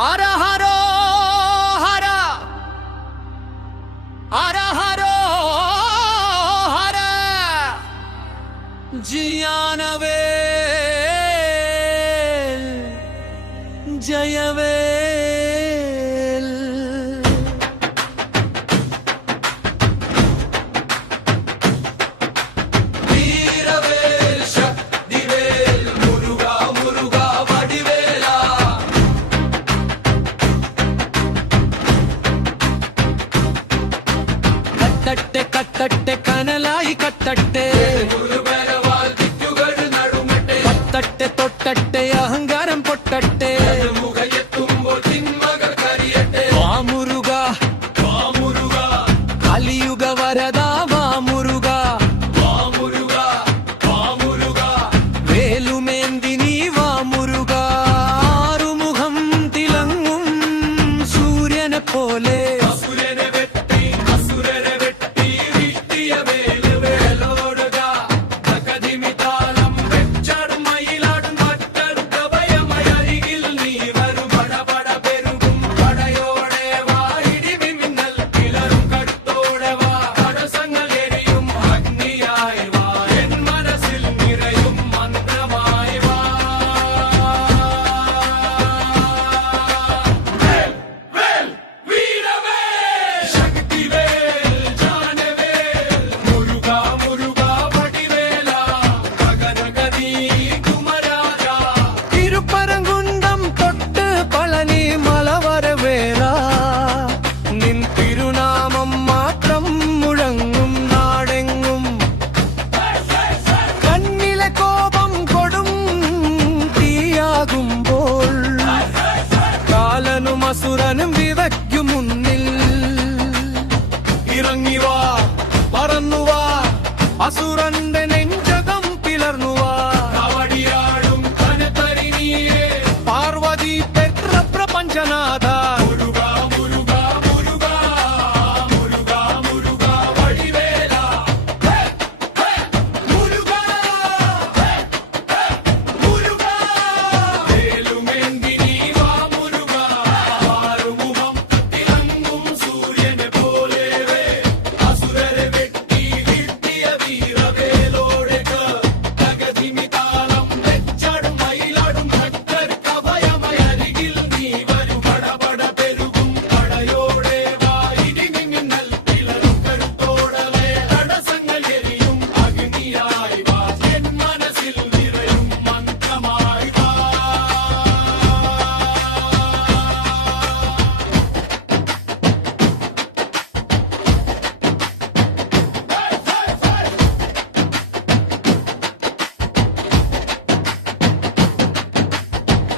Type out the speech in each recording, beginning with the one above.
ഹര ഹരോ ഹര ഹര ഹരോ ഹര ജിയാനവേ ജയവേ കത്തട്ടെ കത്തട്ടെ കനലായി കത്തട്ടെ കത്തട്ടെ തൊട്ടട്ടെ അഹങ്കാരം പൊട്ടട്ടെ വാമുരുക കലിയുഗ വരദാ വാമുരുക വേലുമേന്തി നീ വാമുരുക ആറുമുഖം തിളങ്ങും സൂര്യനെ പോലെ അസുരനും വിതയ്ക്കു മുന്നിൽ ഇറങ്ങിവാ പറന്നുവാ അസുരന്റെ നെഞ്ചകം പിളർന്നുവാ കവടിയാടും കനത്തരിനീരെ പാർവതി പെത്ര പ്രപഞ്ചനാഥ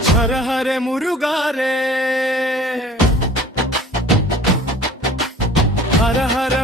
ഹര ഹര മുരുകാരേ ഹര ഹര